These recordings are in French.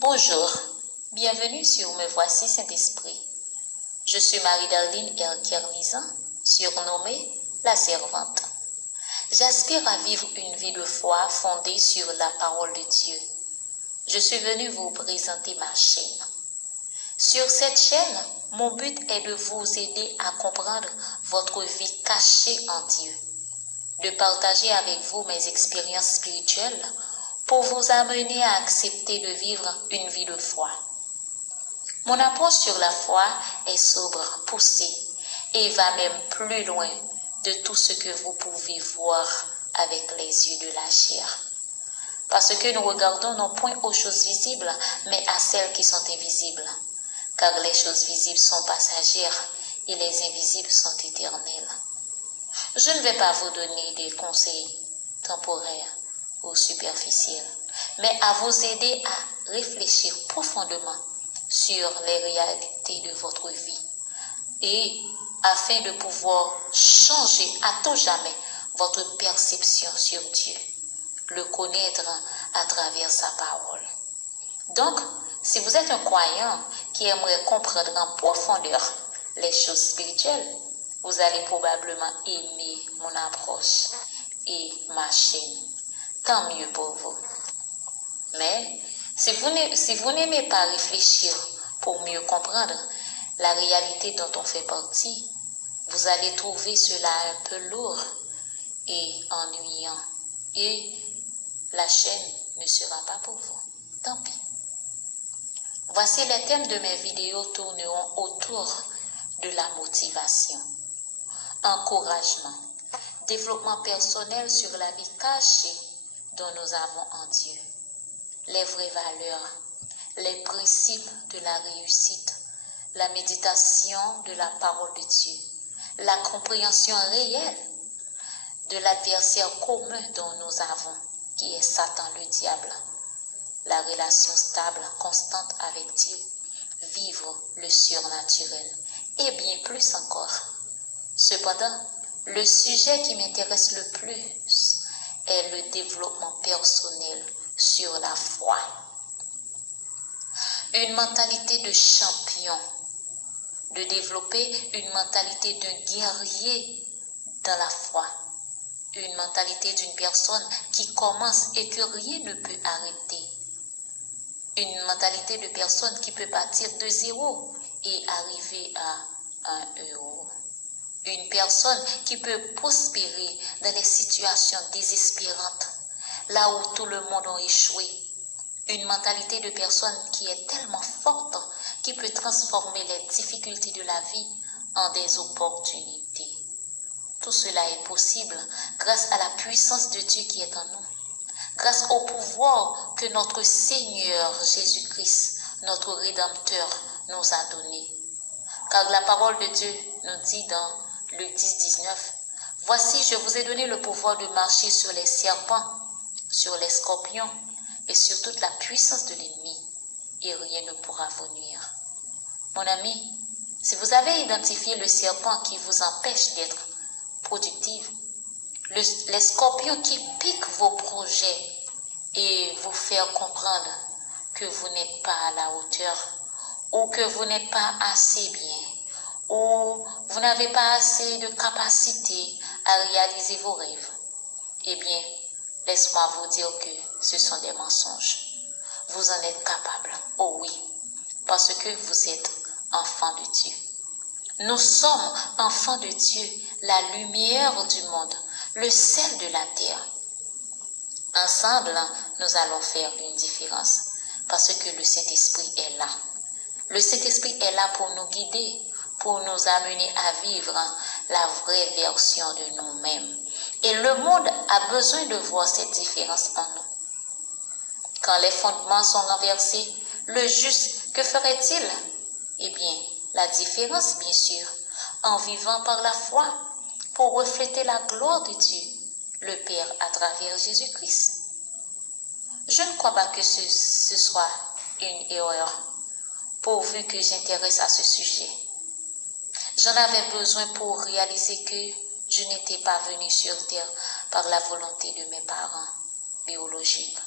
Bonjour, bienvenue sur Me Voici Saint-Esprit. Je suis Marie-Darline Kerlizan, surnommée La Servante. J'aspire à vivre une vie de foi fondée sur la parole de Dieu. Je suis venue vous présenter ma chaîne. Sur cette chaîne, mon but est de vous aider à comprendre votre vie cachée en Dieu, de partager avec vous mes expériences spirituelles pour vous amener à accepter de vivre une vie de foi. Mon approche sur la foi est sobre, poussée et va même plus loin de tout ce que vous pouvez voir avec les yeux de la chair. Parce que nous regardons non point aux choses visibles, mais à celles qui sont invisibles. Car les choses visibles sont passagères et les invisibles sont éternelles. Je ne vais pas vous donner des conseils temporaires ou superficiels, mais à vous aider à réfléchir profondément sur les réalités de votre vie et afin de pouvoir changer à tout jamais votre perception sur Dieu, le connaître à travers sa parole. Donc, si vous êtes un croyant qui aimerait comprendre en profondeur les choses spirituelles, vous allez probablement aimer mon approche et ma chaîne. Tant mieux pour vous. Mais si vous n'aimez pas réfléchir pour mieux comprendre la réalité dont on fait partie, vous allez trouver cela un peu lourd et ennuyant. Et la chaîne ne sera pas pour vous. Tant pis. Voici les thèmes de mes vidéos tourneront autour de la motivation, encouragement, développement personnel sur la vie cachée dont nous avons en Dieu, les vraies valeurs, les principes de la réussite, la méditation de la parole de Dieu, la compréhension réelle de l'adversaire commun dont nous avons, qui est Satan le diable, la relation stable, constante avec Dieu, vivre le surnaturel et bien plus encore. Cependant, le sujet qui m'intéresse le plus est le développement personnel sur la foi. Une mentalité de champion, de développer une mentalité d'un guerrier dans la foi, une mentalité d'une personne qui commence et que rien ne peut arrêter. Une mentalité de personne qui peut partir de 0 et arriver à 1 euro. Une personne qui peut prospérer dans les situations désespérantes, là où tout le monde a échoué. Une mentalité de personne qui est tellement forte qui peut transformer les difficultés de la vie en des opportunités. Tout cela est possible grâce à la puissance de Dieu qui est en nous. Grâce au pouvoir que notre Seigneur Jésus-Christ, notre Rédempteur, nous a donné. Car la parole de Dieu nous dit dans Luc 10, 19, « Voici, je vous ai donné le pouvoir de marcher sur les serpents, sur les scorpions et sur toute la puissance de l'ennemi, et rien ne pourra vous nuire. » Mon ami, si vous avez identifié le serpent qui vous empêche d'être productif, les scorpions qui piquent vos projets et vous faire comprendre que vous n'êtes pas à la hauteur ou que vous n'êtes pas assez bien ou vous n'avez pas assez de capacité à réaliser vos rêves, eh bien, laisse-moi vous dire que ce sont des mensonges. Vous en êtes capable, oh oui, parce que vous êtes enfants de Dieu. Nous sommes enfants de Dieu, la lumière du monde, le sel de la terre. Ensemble, nous allons faire une différence parce que le Saint-Esprit est là. Le Saint-Esprit est là pour nous guider, pour nous amener à vivre la vraie version de nous-mêmes. Et le monde a besoin de voir cette différence en nous. Quand les fondements sont renversés, le juste, que ferait-il? Eh bien, la différence, bien sûr, en vivant par la foi, pour refléter la gloire de Dieu, le Père à travers Jésus-Christ. Je ne crois pas que ce soit une erreur, pourvu que j'intéresse à ce sujet. J'en avais besoin pour réaliser que je n'étais pas venue sur terre par la volonté de mes parents biologiques,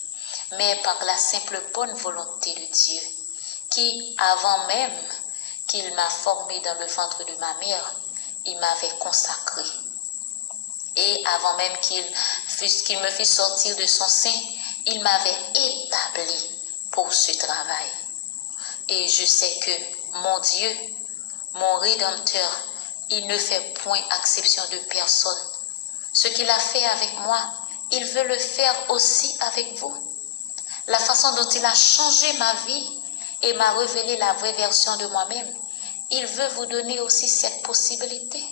mais par la simple bonne volonté de Dieu, qui, avant même qu'il m'a formé dans le ventre de ma mère, il m'avait consacré. Et avant même qu'il me fît sortir de son sein, il m'avait établi pour ce travail. Et je sais que mon Dieu, mon Rédempteur, il ne fait point exception de personne. Ce qu'il a fait avec moi, il veut le faire aussi avec vous. La façon dont il a changé ma vie et m'a révélé la vraie version de moi-même, il veut vous donner aussi cette possibilité.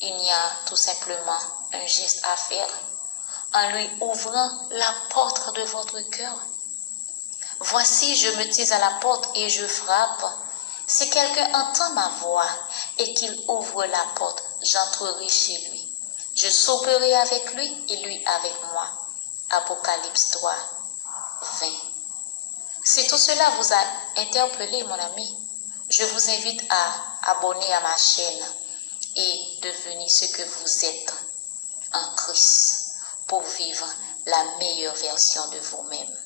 Il y a tout simplement un geste à faire en lui ouvrant la porte de votre cœur. Voici, je me tiens à la porte et je frappe. Si quelqu'un entend ma voix et qu'il ouvre la porte, j'entrerai chez lui. Je souperai avec lui et lui avec moi. Apocalypse 3, 20. Si tout cela vous a interpellé, mon ami, je vous invite à abonner à ma chaîne et devenir ce que vous êtes en Christ pour vivre la meilleure version de vous-même.